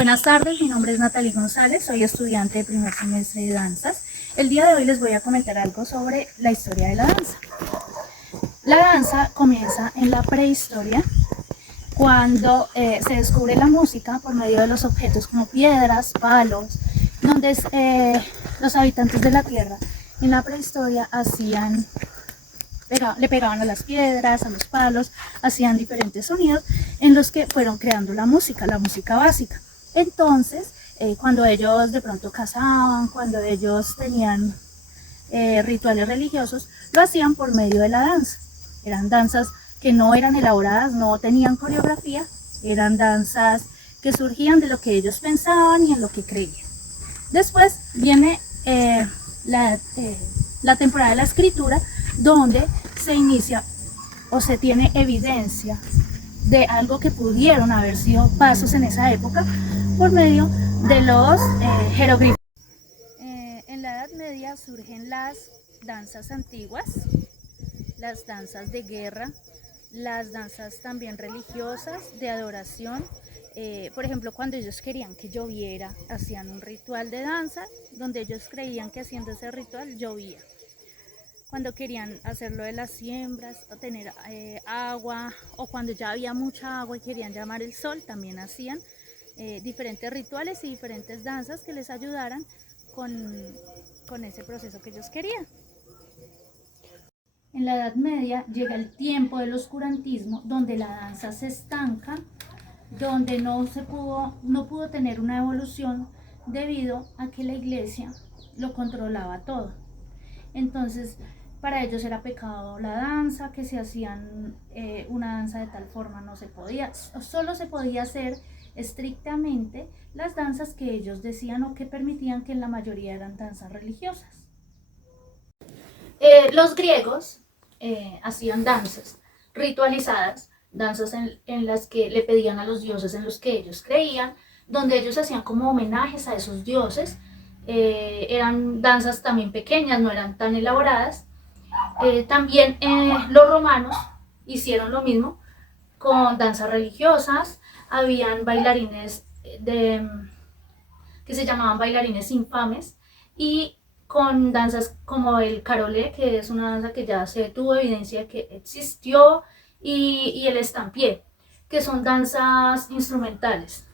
Buenas tardes, mi nombre es Natalie González, soy estudiante de primer semestre de danzas. El día de hoy les voy a comentar algo sobre la historia de la danza. La danza comienza en la prehistoria, cuando se descubre la música por medio de los objetos como piedras, palos, donde los habitantes de la tierra en la prehistoria le pegaban a las piedras, a los palos, hacían diferentes sonidos en los que fueron creando la música básica. Entonces, cuando ellos de pronto cazaban, cuando ellos tenían rituales religiosos, lo hacían por medio de la danza. Eran danzas que no eran elaboradas, no tenían coreografía, eran danzas que surgían de lo que ellos pensaban y en lo que creían. Después viene la temporada de la escritura, donde se inicia o se tiene evidencia de algo que pudieron haber sido pasos en esa época por medio de los jeroglíficos. En la Edad Media surgen las danzas antiguas, las danzas de guerra, las danzas también religiosas de adoración. Por ejemplo, cuando ellos querían que lloviera, hacían un ritual de danza donde ellos creían que haciendo ese ritual llovía. Cuando querían hacerlo de las siembras, o tener agua, o cuando ya había mucha agua y querían llamar el sol, también hacían diferentes rituales y diferentes danzas que les ayudaran con ese proceso que ellos querían. En la Edad Media llega el tiempo del oscurantismo, donde la danza se estanca, donde no pudo tener una evolución debido a que la iglesia lo controlaba todo. Entonces, para ellos era pecado la danza, que si hacían una danza de tal forma no se podía, solo se podía hacer estrictamente las danzas que ellos decían o que permitían, que en la mayoría eran danzas religiosas. Los griegos hacían danzas ritualizadas, danzas en las que le pedían a los dioses en los que ellos creían, donde ellos hacían como homenajes a esos dioses. Eran danzas también pequeñas, no eran tan elaboradas. También los romanos hicieron lo mismo con danzas religiosas. Habían bailarines que se llamaban bailarines infames, y con danzas como el carolé, que es una danza que ya se tuvo evidencia que existió, y el estampie, que son danzas instrumentales.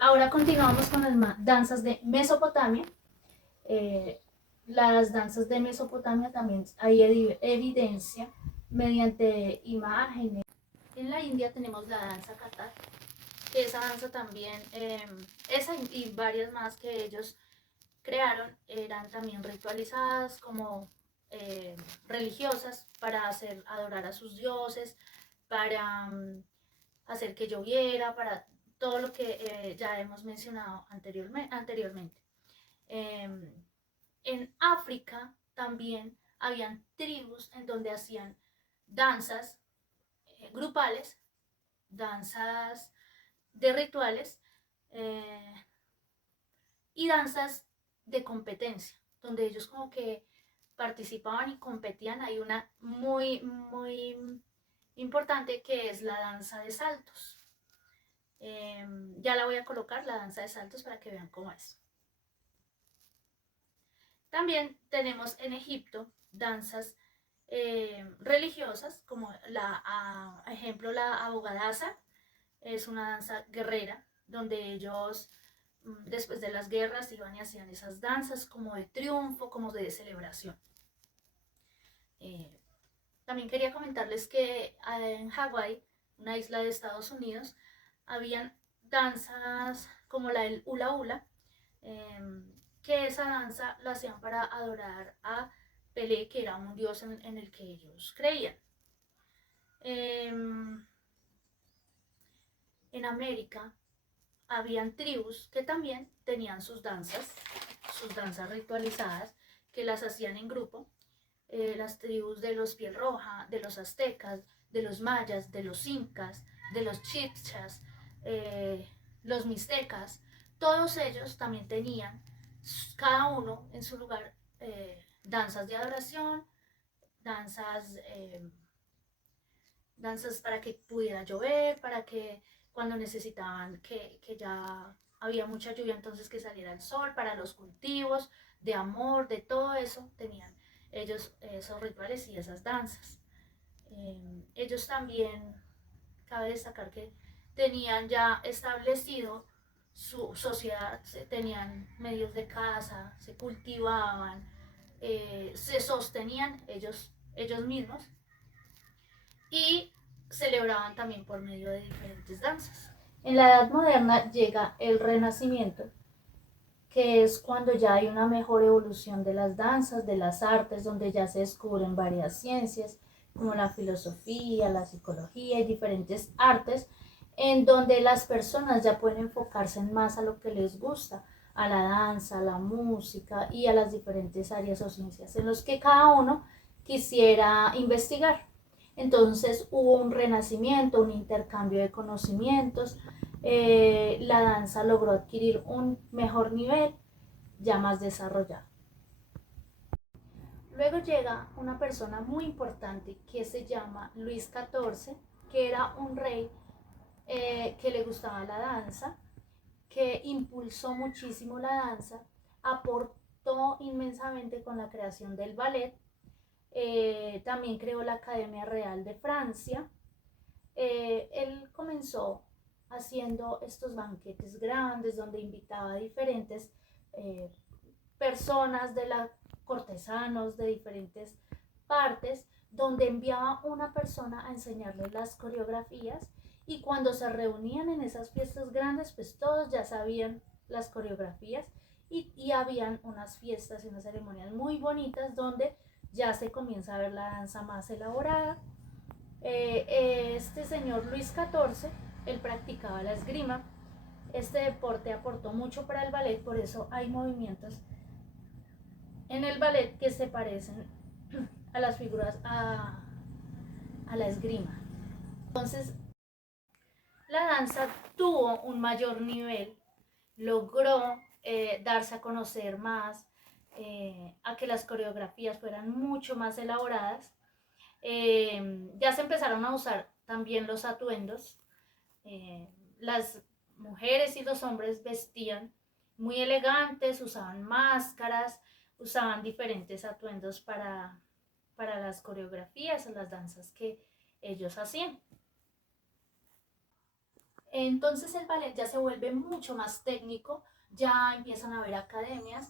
Ahora continuamos con las danzas de Mesopotamia. Las danzas de Mesopotamia también hay evidencia mediante imágenes. En la India tenemos la danza Kathak, que esa danza también, esa y varias más que ellos crearon, eran también ritualizadas como religiosas, para adorar a sus dioses, para hacer que lloviera, para todo lo que ya hemos mencionado anteriormente. En África también habían tribus en donde hacían danzas grupales, danzas de rituales y danzas de competencia, donde ellos como que participaban y competían. Hay una muy importante, que es la danza de saltos. Ya la voy a colocar, la danza de saltos, para que vean cómo es. También tenemos en Egipto danzas religiosas, como ejemplo la abogadaza. Es una danza guerrera, donde ellos después de las guerras iban y hacían esas danzas como de triunfo, como de celebración. También quería comentarles que en Hawái, una isla de Estados Unidos, habían danzas como la del hula hula, que esa danza la hacían para adorar a Pelé, que era un dios en el que ellos creían. En América habían tribus que también tenían sus danzas ritualizadas, que las hacían en grupo. Las tribus de los piel roja, de los aztecas, de los mayas, de los incas, de los chipchas, los mixtecas, todos ellos también tenían, cada uno en su lugar, danzas de adoración, danzas para que pudiera llover, para que cuando necesitaban que ya había mucha lluvia, entonces que saliera el sol para los cultivos, de amor, de todo eso, tenían ellos esos rituales y esas danzas. Ellos también, cabe destacar que tenían ya establecido su sociedad, tenían medios de casa, se cultivaban, se sostenían ellos mismos y celebraban también por medio de diferentes danzas. En la Edad Moderna llega el Renacimiento, que es cuando ya hay una mejor evolución de las danzas, de las artes, donde ya se descubren varias ciencias, como la filosofía, la psicología y diferentes artes, en donde las personas ya pueden enfocarse más a lo que les gusta, a la danza, a la música y a las diferentes áreas o ciencias en los que cada uno quisiera investigar. Entonces hubo un renacimiento, un intercambio de conocimientos, la danza logró adquirir un mejor nivel, ya más desarrollado. Luego llega una persona muy importante que se llama Luis XIV, que era un rey que le gustaba la danza, que impulsó muchísimo la danza, aportó inmensamente con la creación del ballet, también creó la Academia Real de Francia. Él comenzó haciendo estos banquetes grandes donde invitaba a diferentes eh, personas de la cortesanos de diferentes partes, donde enviaba una persona a enseñarles las coreografías y cuando se reunían en esas fiestas grandes, pues todos ya sabían las coreografías y habían unas fiestas y unas ceremonias muy bonitas donde ya se comienza a ver la danza más elaborada. Este señor Luis XIV, él practicaba la esgrima. Este deporte aportó mucho para el ballet, por eso hay movimientos en el ballet que se parecen a las figuras, a la esgrima. Entonces, la danza tuvo un mayor nivel, logró darse a conocer más, a que las coreografías fueran mucho más elaboradas. Ya se empezaron a usar también los atuendos. Las mujeres y los hombres vestían muy elegantes, usaban máscaras, usaban diferentes atuendos para las coreografías o las danzas que ellos hacían. Entonces el ballet ya se vuelve mucho más técnico, ya empiezan a haber academias,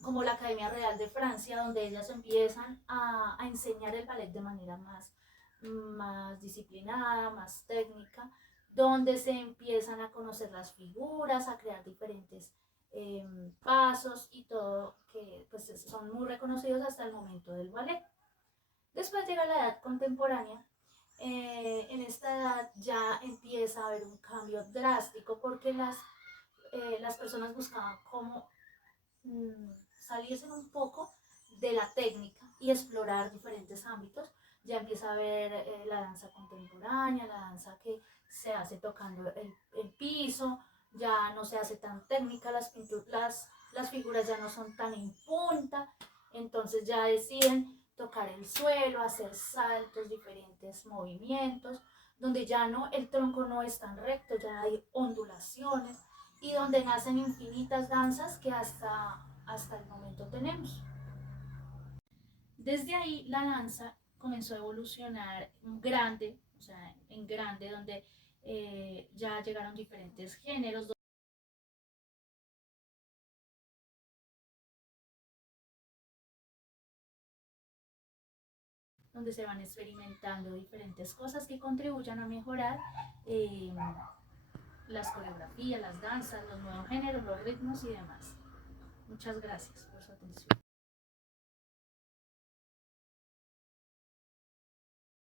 como la Academia Real de Francia, donde ellas empiezan a enseñar el ballet de manera más disciplinada, más técnica, donde se empiezan a conocer las figuras, a crear diferentes pasos y todo, que pues son muy reconocidos hasta el momento del ballet. Después llega la edad contemporánea. En esta edad ya empieza a haber un cambio drástico porque las personas buscaban cómo salirse un poco de la técnica y explorar diferentes ámbitos. Ya empieza a ver la danza contemporánea, la danza que se hace tocando el piso, ya no se hace tan técnica, las figuras ya no son tan en punta, entonces ya deciden tocar el suelo, hacer saltos, diferentes movimientos, donde ya no, el tronco no es tan recto, ya hay ondulaciones y donde nacen infinitas danzas que hasta el momento tenemos. Desde ahí la danza comenzó a evolucionar grande, o sea, en grande, donde ya llegaron diferentes géneros, donde se van experimentando diferentes cosas que contribuyan a mejorar las coreografías, las danzas, los nuevos géneros, los ritmos y demás. Muchas gracias por su atención.